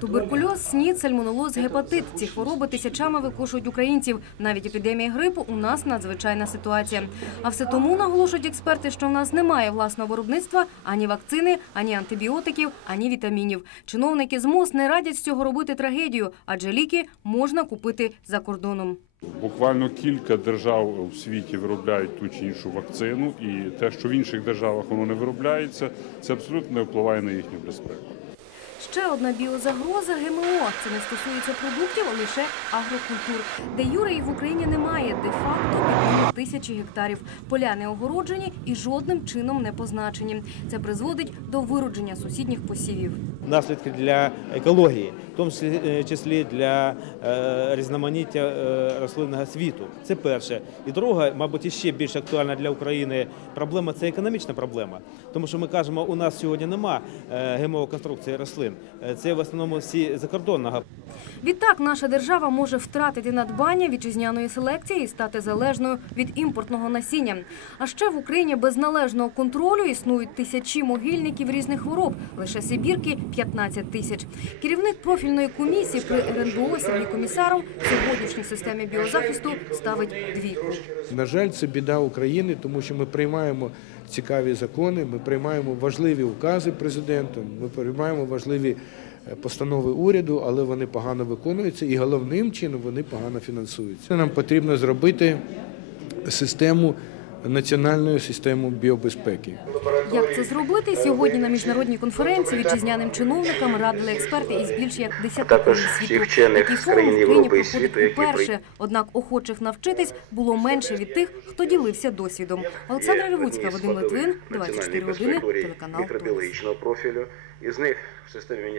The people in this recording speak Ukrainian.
Туберкульоз, СНІД, сальмонелоз, гепатит. Ці хвороби тисячами викушують українців. Навіть епідемія грипу у нас надзвичайна ситуація. А все тому наголошують експерти, що в нас немає власного виробництва ані вакцини, ані антибіотиків, ані вітамінів. Чиновники з МОЗ не радять з цього робити трагедію, адже ліки можна купити за кордоном. Буквально кілька держав у світі виробляють ту чи іншу вакцину, і те, що в інших державах воно не виробляється, це абсолютно не впливає на їхню безпеку. Ще одна біозагроза ГМО. Це не стосується продуктів, а лише агрокультур. Де юре їх в Україні немає. Де факто тисячі гектарів. Поля не огороджені і жодним чином не позначені. Це призводить до виродження сусідніх посівів. наслідки для екології, в тому числі- е, для е, різноманіття е, рослинного світу. Це перше. І друга, мабуть, іще більш актуальна для України проблема це економічна проблема. Тому що ми кажемо, у нас сьогодні нема е, ГМО конструкції рослин. Це в основному всі закордонного Відтак наша держава може втратити надбання вітчизняної селекції і стати залежною від імпортного насіння. А ще в Україні без належного контролю існують тисячі могильників різних хвороб. Лише Сибірки – 15 тисяч. Керівник профільної комісії при РНБО Сергій Комісаров сьогоднішній системі біозахисту ставить двійку. На жаль, це біда України, тому що ми приймаємо цікаві закони, ми приймаємо важливі укази президента, ми приймаємо важливі е, постанови уряду, але вони погано виконуються і головним чином вони погано фінансуються. Нам потрібно зробити систему національну систему біобезпеки. Як це зробити? Сьогодні на міжнародній конференції вітчизняним чиновникам радили експерти із більш як 10 країн світу. Такий форум в Україні проходить уперше. Однак охочих навчитись було менше від тих, хто ділився досвідом. Олександра Ревуцька, Вадим Литвин, 24 години, телеканал профілю. Із них в системі